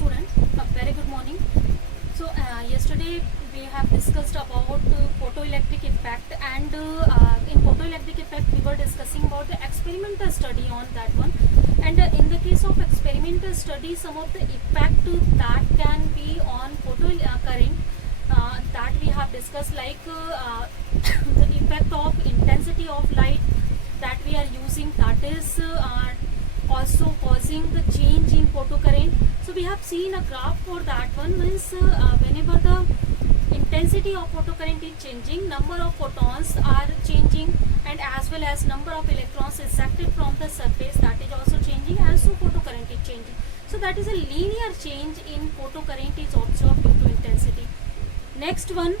students, a very good morning. So yesterday we have discussed about photoelectric effect, and in photoelectric effect we were discussing about the experimental study on that one. And in the case of experimental study, some of the effect that can be on photo current that we have discussed, like the effect of intensity of light that we are using, that is also causing the change in photocurrent. So we have seen a graph for that one. Means whenever the intensity of photocurrent is changing, number of photons are changing, and as well as number of electrons ejected from the surface, that is also changing, and so photocurrent is changing. So that is a linear change in photocurrent is observed due to intensity. Next one,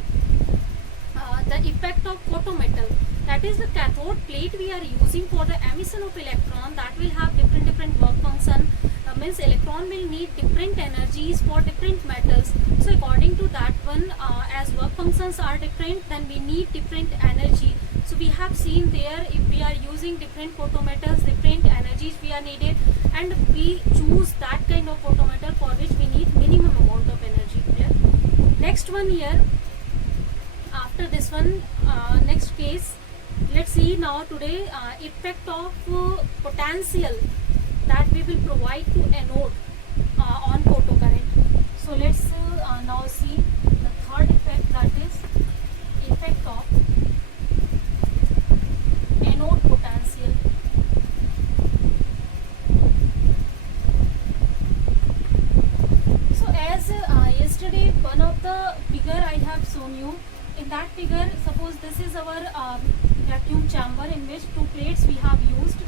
the effect of photometal, that is the cathode plate we are using for the emission of electron, that will have different work function. Means electron will need different energies for different metals. So according to that one, as work functions are different, then we need different energy. So we have seen there, if we are using different photometals, different energies we are needed, and we choose that kind of photometal for which we need minimum amount of energy. Clear? Next one here, after this one, next case, let's see now today effect of potential that we will provide to anode on photocurrent. So let's now see the third effect, that is effect of anode potential. So as yesterday one of the figure I have shown you, in that figure, suppose this is our vacuum chamber in which two plates we have used.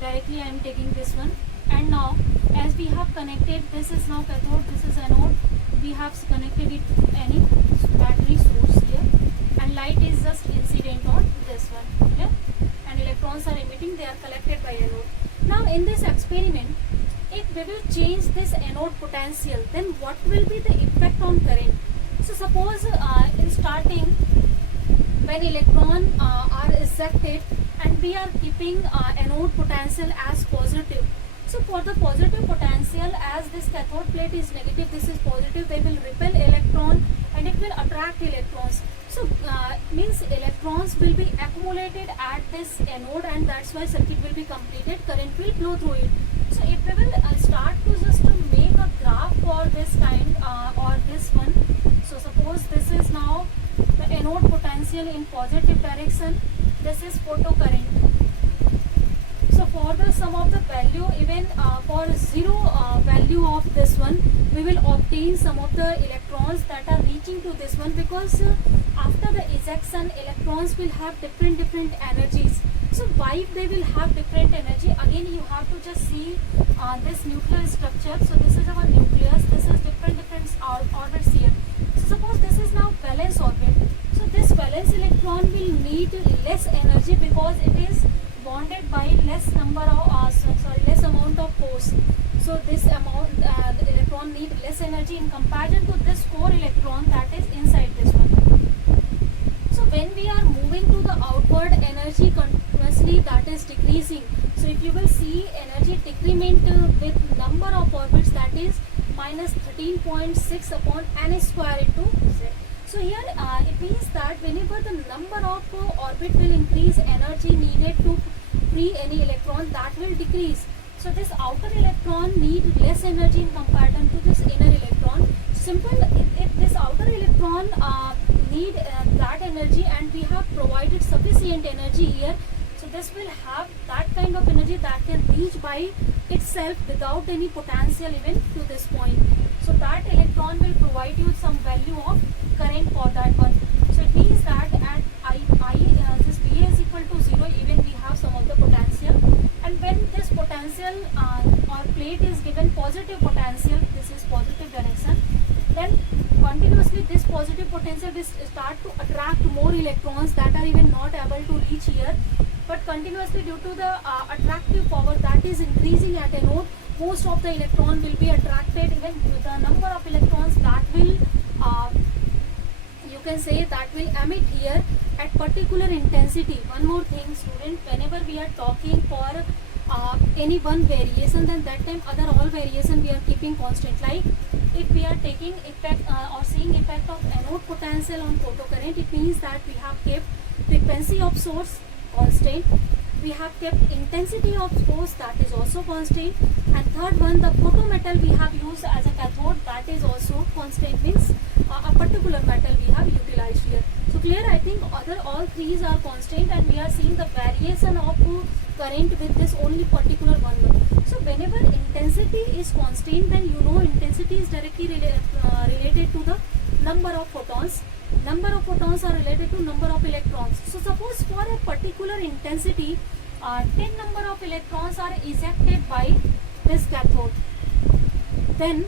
Directly I am taking this one, and now as we have connected, this is now cathode, this is anode, we have connected it to any battery source here, and light is just incident on this one, okay? And electrons are emitting, they are collected by anode. Now in this experiment, if we will change this anode potential, then what will be the effect on current? So suppose in starting, when electron are ejected, and we are keeping anode potential as positive. So for the positive potential, as this cathode plate is negative, this is positive, they will repel electron and it will attract electrons. So means electrons will be accumulated at this anode, and that's why circuit will be completed, current will flow through it. So if we will start to just to make a graph for this kind or this one, so suppose this is now the anode potential in positive direction, this is photocurrent. So for the sum of the value, even for zero value of this one, we will obtain some of the electrons that are reaching to this one, because after the ejection, electrons will have different energies. So why they will have different energy? Again, you have to just see this nuclear structure. So this is our nucleus, this is different orbits here. So suppose this is now valence orbit. So this valence electron will need less energy because it is bonded by less number of less amount of force. So this amount the electron need less energy in comparison to this core electron that is inside this one. So when we are moving to the outward, energy continuously that is decreasing. So if you will see energy decrement with number of orbits, that is minus 13.6 upon n square into z. So here it means that whenever the number of orbit will increase, energy needed to free any electron that will decrease. So this outer electron need less energy in comparison to this inner electron. Simple, if this outer electron need that energy, and we have provided sufficient energy here, so this will have that kind of energy that can reach by itself without any potential even to this point. So that electron will provide you some value of current for that one. So it means that at this Va is equal to 0, even we have some of the potential, and when this potential or plate is given positive potential, this is positive direction, then continuously this positive potential will start to attract more electrons that are even not able to reach here, but continuously due to the attractive power that is increasing at anode, most of the electron will be attracted. Even with the number of electrons that will you can say that will emit here at particular intensity. One more thing, student, whenever we are talking for any one variation, then that time other all variation we are keeping constant. Like if we are taking effect or seeing effect of anode potential on photocurrent, it means that we have kept frequency of source constant, we have kept intensity of source, that is also constant, and third one, the photometal we have used as a cathode, that is also constant, means a particular metal we have utilized here. So clear, I think other all threes are constant, and we are seeing the variation of current with this only particular one. So whenever intensity is constant, then you know intensity is directly related to the number of photons. Number of photons are related to number of electrons. So suppose for a particular intensity, 10 number of electrons are ejected by this cathode. Then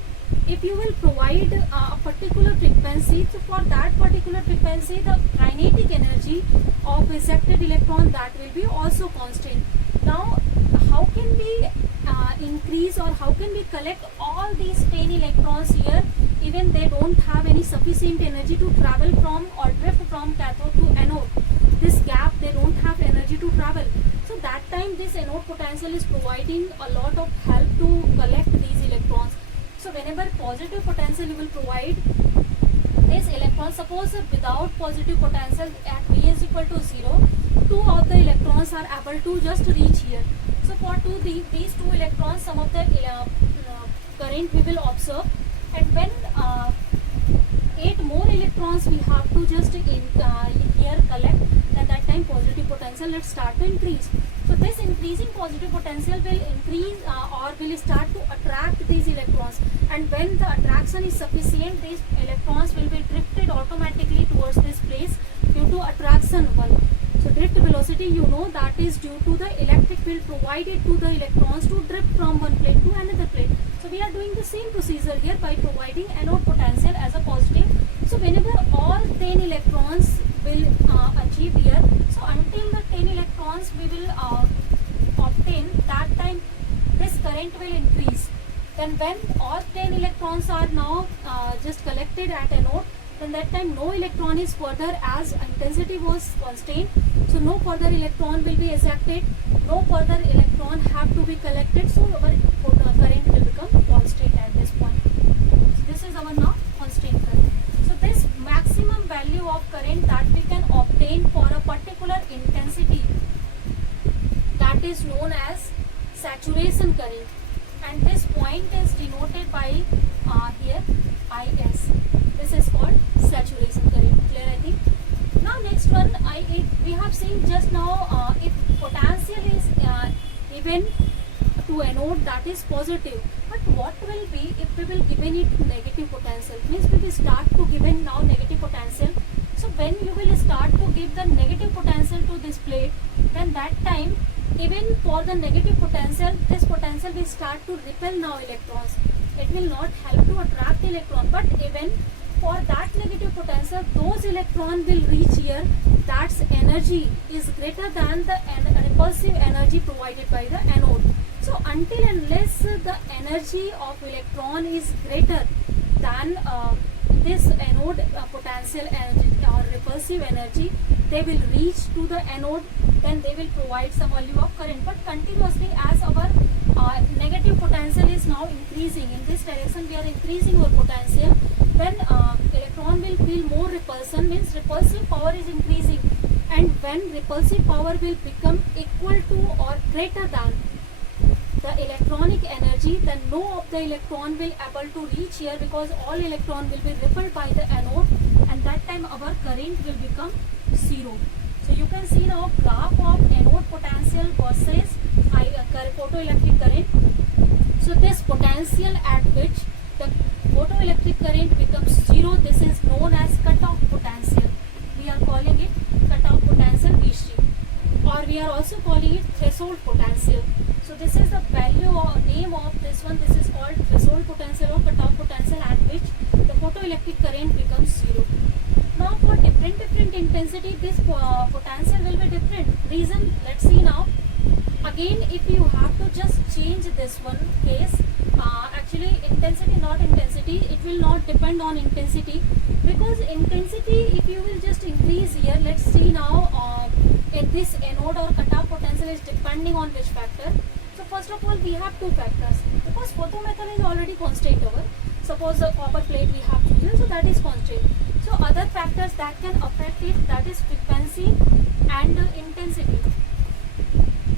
if you will provide a particular frequency, so for that particular frequency, the kinetic energy of ejected electron, that will be also constant. Now how can we increase, or how can we collect all these 10 electrons here, even they don't have any sufficient energy to travel from or drift from cathode to anode? This gap, they don't have energy to travel. So that time this anode potential is providing a lot of help to collect these electrons. So whenever positive potential you will provide this electron, suppose without positive potential at V is equal to 0, 2 of the electrons are able to just reach here. So for these 2 electrons, some of the current we will observe, and when 8 more electrons we have to just here collect, at that time positive potential will start to increase. So this increasing positive potential will increase or will start to attract these electrons, and when the attraction is sufficient, these electrons will be drifted automatically towards this place due to attraction 1. So drift velocity, you know, that is due to the electric field provided to the electrons to drift from one plate to another plate. So we are doing the same procedure here by providing anode potential as a positive. So whenever all 10 electrons will achieve here, so until the 10 electrons we will obtain, that time this current will increase. Then when all 10 electrons are now just collected at anode, then that time no electron is further, as intensity was constant, so no further electron will be ejected, no further electron have to be collected, so our current will become constant at this point. So this is our now constant current. So this maximum value of current that we can obtain for a particular intensity, that is known as saturation current, and this point is denoted by here IS. This is called saturation current. Clear, I think. Now next one, we have seen just now, if potential is given to anode, that is positive, but what will be if we will given it negative potential? Means we will start to given now negative potential. So when you will start to give the negative potential to this plate, then that time even for the negative potential, this potential will start to repel now electrons. It will not help to attract electron, but even for that negative potential, those electron will reach here, that's energy is greater than the repulsive energy provided by the anode. So until unless the energy of electron is greater than this anode potential energy or repulsive energy, they will reach to the anode, then they will provide some value of current. But continuously, as our negative potential is now increasing, in this direction we are increasing our potential, then electron will feel more repulsion, means repulsive power is increasing, and when repulsive power will become equal to or greater than the electronic energy, then no of the electron will able to reach here, because all electron will be repelled by the anode, and that time our current will become 0. So you can see now graph of anode potential versus photoelectric current. So this potential at which the photoelectric current becomes 0, this is known as cutoff potential. We are calling it cutoff potential VC, or we are also calling it threshold potential. So this is the value or name of this one. This is called threshold potential or cutoff potential at which the photoelectric current becomes 0. Now for different intensity, this potential will be different. Reason, let's see now. Again, if you have to just change this one case, actually intensity, not intensity, it will not depend on intensity, because intensity, if you will just increase here, let's see now, in this anode or cutoff potential is depending on which factor. first of all we have two factors, because photometal is already constant over. Suppose the copper plate we have chosen, so that is constant. So other factors that can affect it, that is frequency and intensity.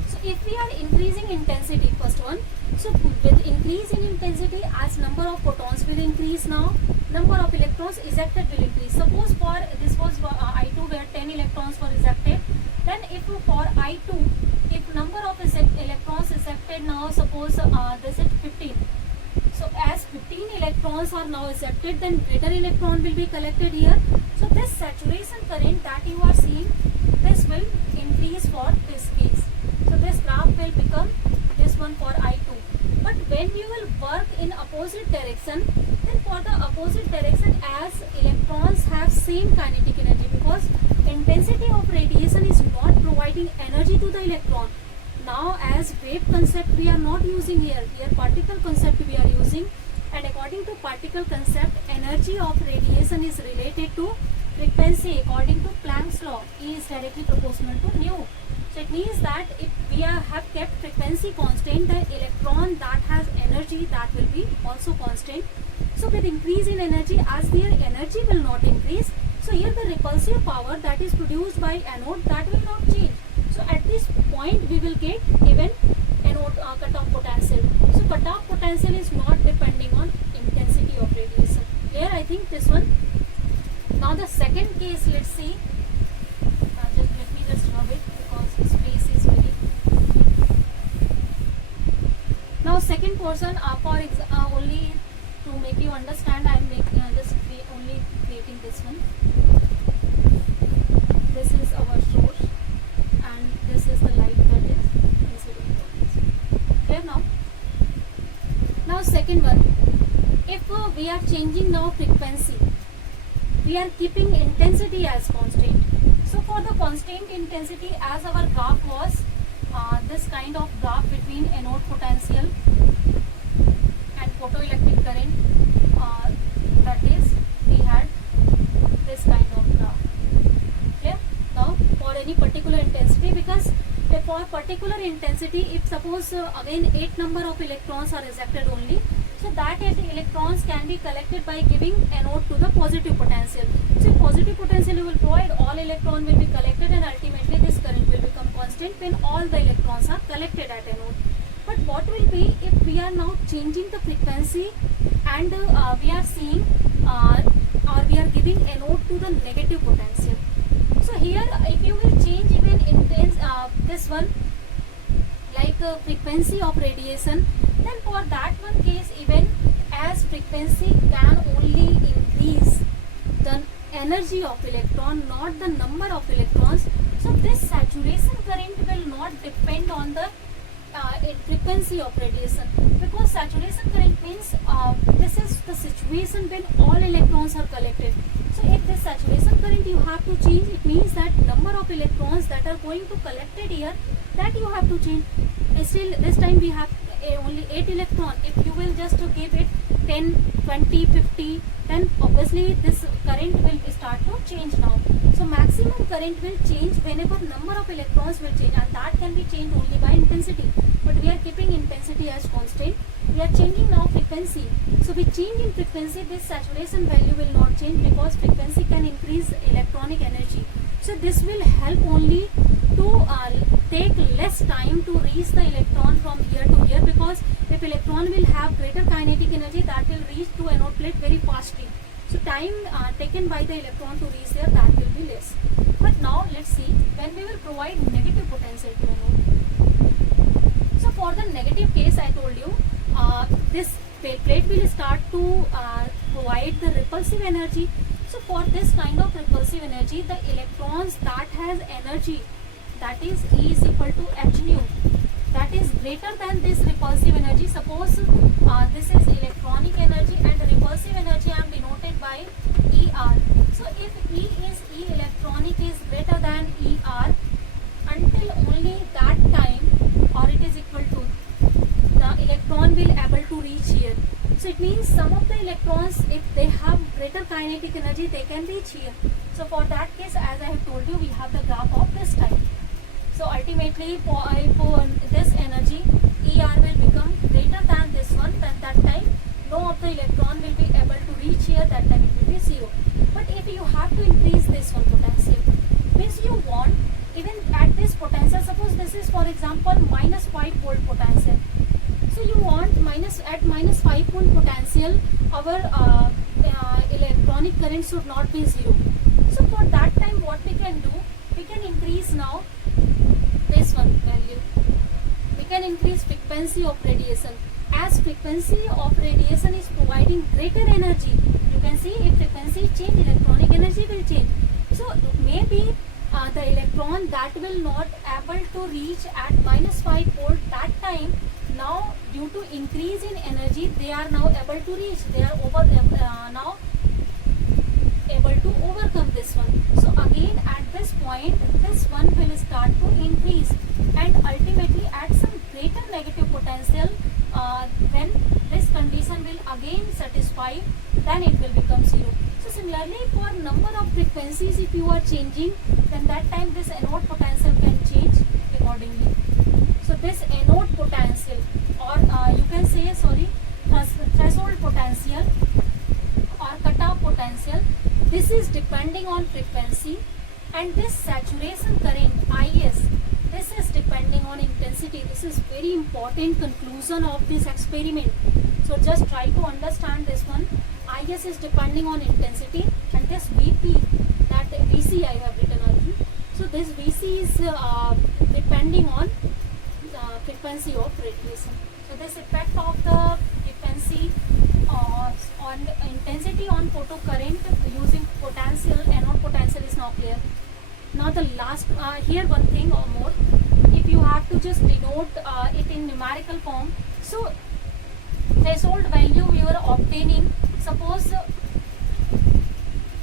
So if we are increasing intensity, first one, so with increase in intensity, as number of photons will increase, now number of electrons ejected will increase. Suppose for this was I2 where 10 electrons were ejected, then if for I2, if number of electrons ejected, now suppose this is 15. So as 15 electrons are now ejected, then greater electron will be collected here. So this saturation current that you are seeing, this will increase for this case. So this graph will become this one for I2. But when you will work in opposite direction, then for the opposite direction, as electrons have same kinetic energy, because intensity of radiation is not providing energy to the electron. Now as wave concept we are not using here, particle concept we are using, and according to particle concept, energy of radiation is related to frequency according to Planck's law. E is directly proportional to nu. So it means that if we have kept frequency constant, the electron that has energy, that will be also constant. So with increase in energy, as their energy will not increase, so here the repulsive power that is produced by anode, that will not change. So at this point we will get even anode cutoff potential. So cutoff potential is not depending on intensity of radiation. Here I think this one. Now the second case, let's see. Let me just rub it because space is very. Now second portion, only to make you understand, I am only creating this one. This is our source, and this is the light that is incident. Clear now? Now second one, if we are changing now frequency, we are keeping intensity as constant. So for the constant intensity, as our graph was this kind of graph between anode potential and photoelectric current, that is we had this kind of graph. Clear? Now for any particular intensity, because for particular intensity, if suppose again 8 number of electrons are ejected only, so that electrons can be collected by giving anode to the positive potential. So positive potential you will provide, all electron will be collected, and ultimately this current will become constant when all the electrons are collected at anode. But what will be if we are now changing the frequency and we are seeing or we are giving anode to the negative potential. So here if you will change even intense this one, like frequency of radiation, then for that one case, even as frequency can only increase the energy of electron, not the number of electrons. So this saturation current will not depend on the frequency of radiation, because saturation current means this is the situation when all electrons are collected. So if this saturation current you have to change, it means that number of electrons that are going to collected here, that you have to change. Still this time we have only 8 electron. If you will just give it 10, 20, 50, then obviously this current will start to change now. So maximum current will change whenever number of electrons will change, and that can be changed only by intensity. But we are keeping intensity as constant. We are changing now frequency. So with change in frequency, this saturation value will not change, because frequency can increase electronic energy. So this will help only to take less time to reach the electron from here to here, because if electron will have greater kinetic energy, that will reach to anode plate very fastly. So time taken by the electron to reach there, that will be less. But now let's see when we will provide negative potential to anode. So for the negative case, I told you this plate will start to provide the repulsive energy. So for this kind of repulsive energy, the electrons that has energy, that is E is equal to h nu, that is greater than this repulsive energy. Suppose this is electronic energy and repulsive energy I am denoted by ER. So if E is E electronic is greater than ER, until only that time, or it is equal to, the electron will able to reach here. So it means some of the electrons, if they have greater kinetic energy, they can reach here. So for that case, as I have told you, we have the graph of this type. So ultimately for this energy, ER will become greater than this one, then that time no of the electron will be able to reach here, that time it will be 0. But if you have to increase this one potential, means you want even at this potential, suppose this is for example minus 5 volt potential. So you want at minus 5 volt potential our electronic current should not be 0. So for that time what we can do, we can increase now this one value. We can increase frequency of radiation. As frequency of radiation is providing greater energy, you can see if frequency change, electronic energy will change. So maybe the electron that will not able to reach at minus 5 volt, that time now due to increase in energy they are now able to reach, they are now able to overcome this one. So again at this point this one will start to increase, and ultimately at some greater negative potential, when this condition will again satisfy, then it will become 0. So similarly for number of frequencies if you are changing, then that time this anode potential can change accordingly. So this anode potential, or you can say threshold potential or cutoff potential, this is depending on frequency, and this saturation current IS, this is depending on intensity. This is very important conclusion of this experiment. So just try to understand this one. IS is depending on intensity, and this VP, that VC I have written earlier. So this VC is depending on frequency of radiation. So this effect of the frequency on intensity on photocurrent using potential, anode potential is now clear. Now the last here one thing or more, if you have to just denote it in numerical form. So threshold value we were obtaining, suppose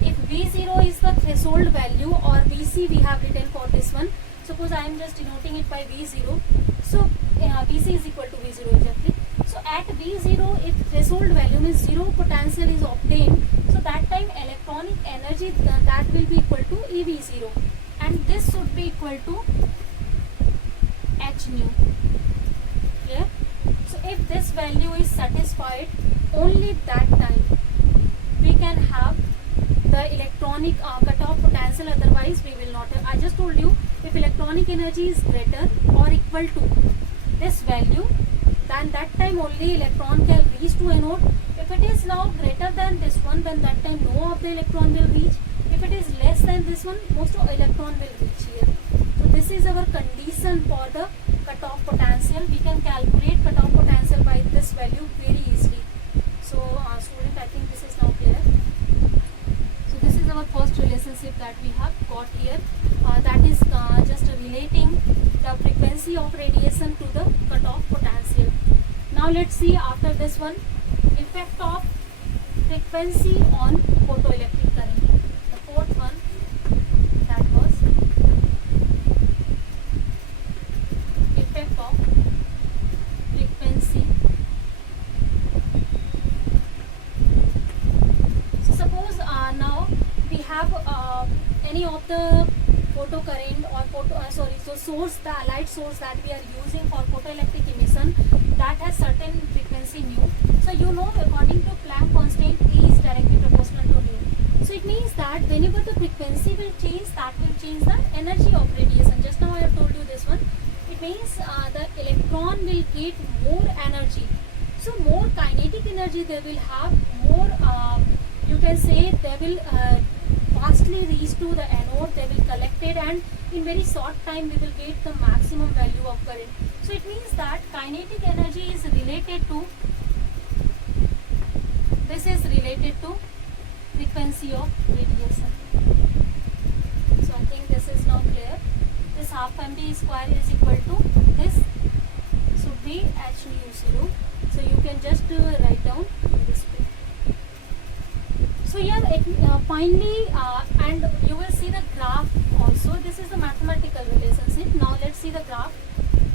if V0 is the threshold value, or VC we have written for this one, suppose I am just denoting it by V0. So VC is equal to V0 exactly. So at V0 if threshold value means 0 potential is obtained, so that time electronic energy that will be equal to EV0, and this should be equal to H nu. Clear? So if this value is satisfied, only that time we can have the electronic cutoff potential, otherwise we will not have. I just told you, if electronic energy is greater or equal to this value, then that time only electron can reach to anode. If it is now greater than this one, then that time no of the electron will reach. If it is less than this one, most of electron will reach here. So this is our condition for the cutoff potential. We can calculate cutoff potential by this value very easily. So student, I think this is now clear. So this is our first relationship that we have got here. That is just relating the frequency of radiation to the cutoff potential. Now let's see after this one, effect of frequency on photoelectric current. The fourth one, that was effect of frequency. So suppose now we have any of the photocurrent or so source, the light source that we are using for photoelectric emission, that has certain frequency nu. So you know, according to Planck constant, E is directly proportional to nu. So it means that whenever the frequency will change, that will change the energy of radiation. Just now I have told you this one. It means the electron will get more energy. So more kinetic energy they will have, more you can say they will fastly reach to the anode, they will collect it, and in very short time we will get the maximum value of current. So it means that kinetic energy is related to, this is related to frequency of radiation. So I think this is now clear. This half mv square is equal to this should be h nu 0. So you can just write down this way. So here finally and you will see the graph also. This is the mathematical relationship. Now let's see the graph.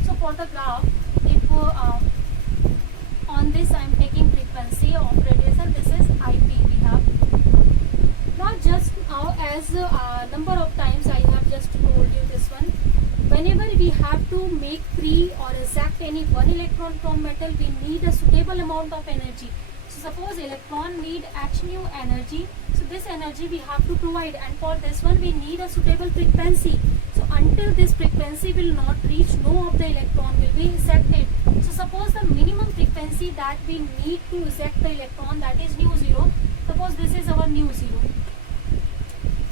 So for the graph, if on this I am taking frequency of radiation, this is IP we have. Now just now as number of times I have just told you this one, whenever we have to make free or eject any one electron from metal, we need a suitable amount of energy. So suppose electron need h nu energy, so this energy we have to provide, and for this one we need a suitable frequency. So until this frequency will not reach, no of the electron will be ejected. So suppose the minimum frequency that we need to eject the electron, that is nu zero. Suppose this is our nu zero.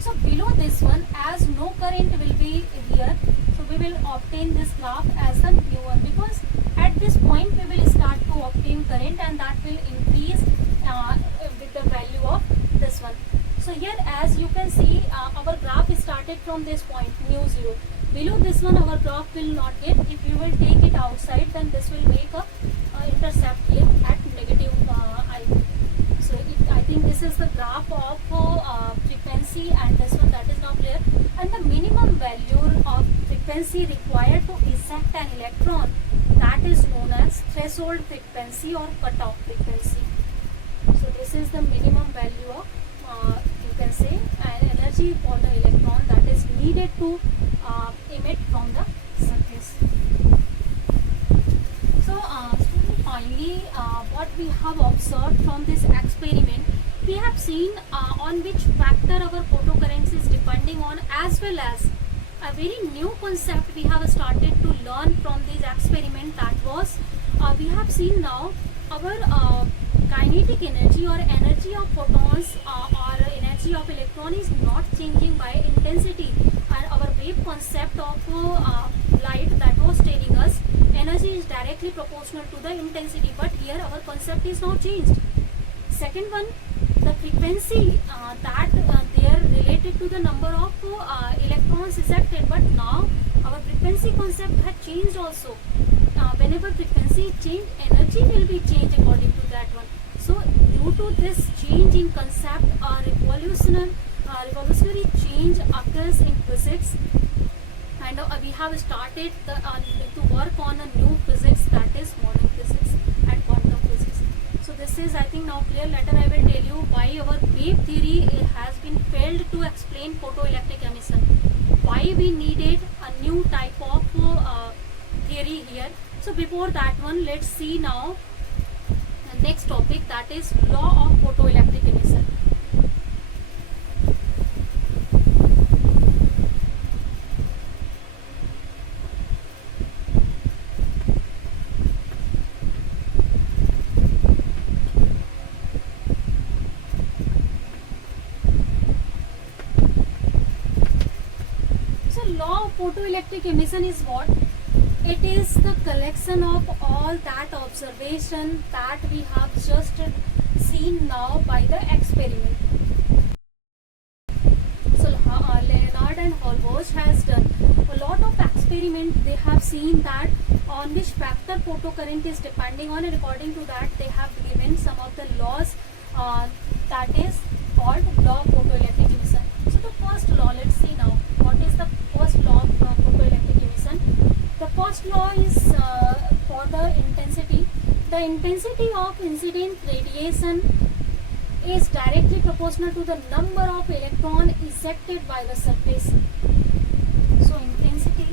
So below this one, as no current will be here, so we will obtain this graph as the nu one, because at this point we will start to obtain current, and that will increase with the value of this one. So here, as you can see, our graph started from this point nu zero. Below this one our graph will not get. If you will take it outside, then this will make a intercept here at negative I. So I think this is the graph of frequency, and this one, that is now clear. And the minimum value of frequency required to eject an electron, that is known as threshold frequency or cutoff frequency. So this is the minimum value of you can say an energy for the electron that is needed to emit from the surface. So finally, what we have observed from this experiment, we have seen on which factor our photocurrents is depending on, as well as a very new concept we have started to learn from this experiment, that was we have seen now our kinetic energy or energy of photons or energy of electron is not changing by intensity, and our wave concept of light that was telling us energy is directly proportional to the intensity, but here our concept is now changed. Second one, the frequency that they are related to the number of electrons ejected, but now our frequency concept had changed also. Whenever frequency change, energy will be changed according to that one. So due to this change in concept, revolutionary change occurs in physics, and we have started to work on a new physics, that is modern physics and quantum physics. So this is, I think, now clear. Later I will tell you why our wave theory has been failed to explain photoelectric emission, why we needed a new type of theory here. So before that one, let's see now the next topic, that is law of photoelectric emission. So law of photoelectric emission is what? It is the collection of all that observation that we have just seen now by the experiment. So Leonard and Holbosch has done a lot of experiments. They have seen that on which factor photocurrent is depending on, and according to that they have given some of the laws that is called law of photoelectric emission. So the first law, let's see now what is the first law of photoelectric emission. The first law is for the intensity. The intensity of incident radiation is directly proportional to the number of electrons ejected by the surface. So intensity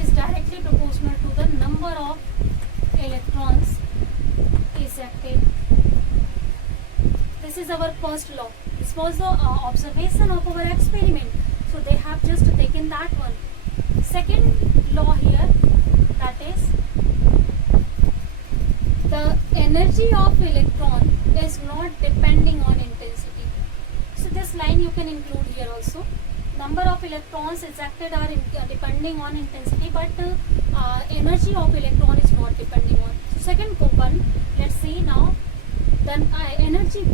is directly proportional to the number of electrons ejected. This is our first law. This was the observation of our experiment. So they have just taken that one. Second law here, that is the energy of electron is not depending on intensity. So this line you can include here also. Number of electrons ejected are depending on intensity, but energy of electron is not depending on. So second one, let's see now. Then energy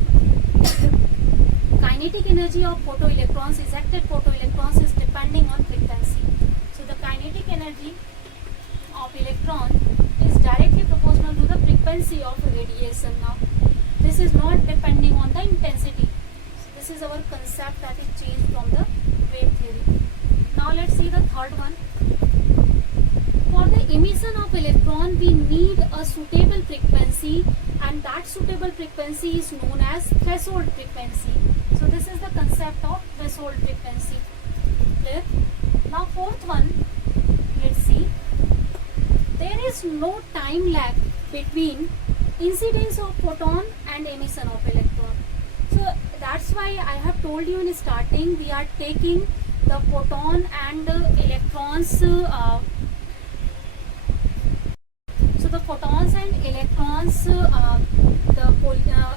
kinetic energy of photoelectrons, ejected photoelectrons, is depending on frequency. So the kinetic energy of electron is directly proportional to the frequency of radiation. Now this is not depending on the intensity. So this is our concept that is changed from the wave theory. Now let's see the third one. For the emission of electron, we need a suitable frequency, and that suitable frequency is known as threshold frequency. So this is the concept of threshold frequency. Clear? Now fourth one, let's see. There is no time lag between incidence of photon and emission of electron. So that's why I have told you in starting, we are taking the photon and electrons. So the photons and electrons,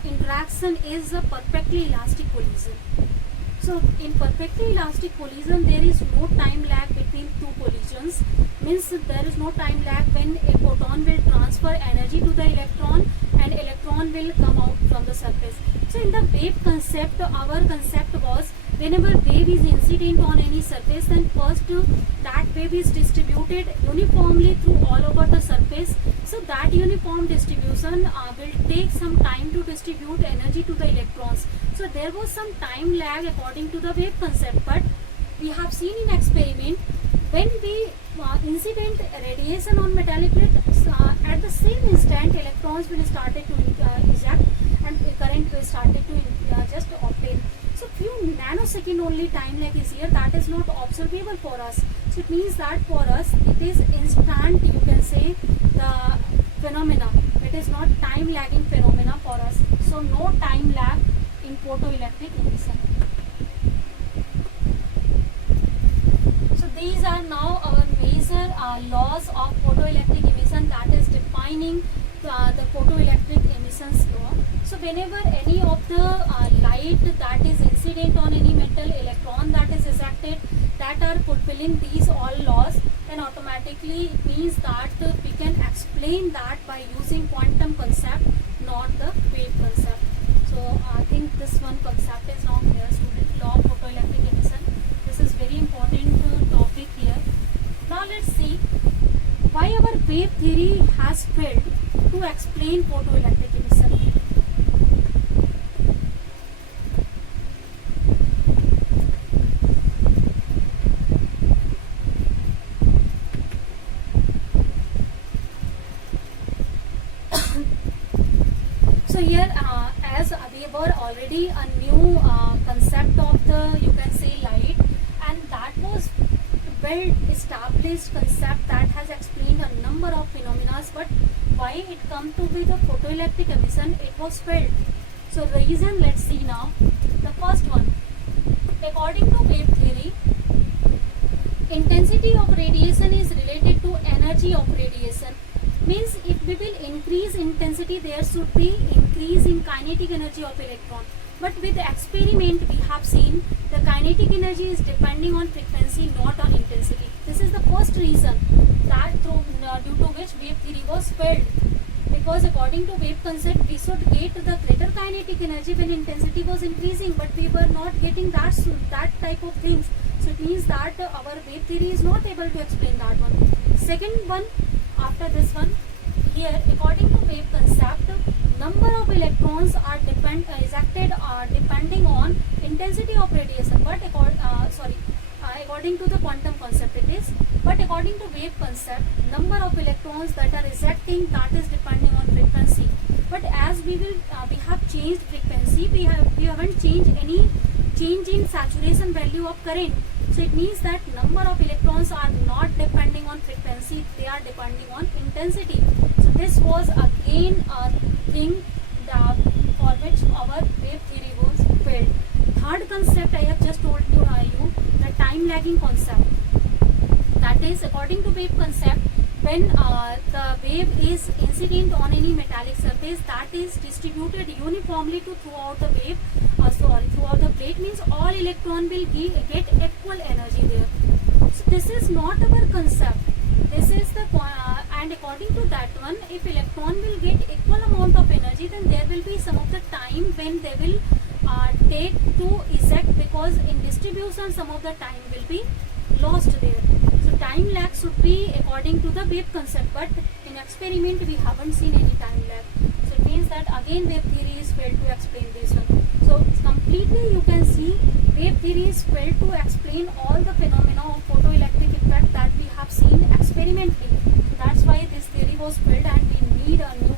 interaction is a perfectly elastic collision. So in perfectly elastic collision, there is no time lag between two collisions. Means there is no time lag when a photon will transfer energy to the electron and electron will come out from the surface. So in the wave concept, our concept was whenever wave is incident on any surface, then first that wave is distributed uniformly through all over the surface. So that uniform distribution will take some time to distribute energy to the electrons. So there was some time lag according to the wave concept, but we have seen in experiment when we incident radiation on metallic plate, at the same instant electrons will started to eject and current will started to just obtain. So few nanosecond only time lag is here, that is not observable for us. So it means that for us it is instant, you can say, the phenomena. It is not time lagging phenomena for us. So no time lag in photoelectric emission. So these are now our major laws of photoelectric emission, that is defining the photoelectric emissions law. So whenever any of the light that is incident on any metal, electron that is ejected, that are fulfilling these all laws, then automatically it means that we can explain that by using quantum concept, not the wave concept. So I think this one concept is now clear, student. Law of photoelectric emission. This is very important topic here. Now let's see why our wave theory has failed to explain photoelectric emission. So here, as we were already a new concept of the, you can say, light, and that was well established concept that has explained a number of phenomena, but why it come to be the photoelectric emission, it was failed. So the reason, let's see now. The first one, according to wave theory, intensity of radiation is related to energy of radiation. Means if we will increase intensity, there should be increase in kinetic energy of electron. But with the experiment we have seen the kinetic energy is depending on frequency, not on intensity. This is the first reason that due to which wave theory was failed. Because according to wave concept, we should get the greater kinetic energy when intensity was increasing, but we were not getting that type of things. So it means that our wave theory is not able to explain that one. Second one, after this one, here according to wave concept, number of electrons are ejected depending on intensity of radiation, but according to the quantum concept it is, but according to wave concept, number of electrons that are ejecting, that is depending on frequency. But as we have changed frequency, we haven't changed any change in saturation value of current. So it means that number of electrons are not depending on frequency, they are depending on intensity. So this was again a thing for which our wave theory was failed. Third concept I have just told you, the time lagging concept. That is, according to wave concept, when the wave is incident on any metallic surface, that is distributed uniformly to throughout the wave, throughout the plate, means all electron will get equal energy there. So this is not our concept. This is the and according to that one, if electron will get equal amount of energy, then there will be some of the time when they will take to eject, because in distribution some of the time will be lost there. So time lag should be according to the wave concept, but in experiment we haven't seen any time lag. So it means that again wave theory is failed to explain this one. So completely you can see wave theory is failed to explain all the phenomena of photoelectric effect that we have seen experimentally. So that's why this theory was failed and we need a new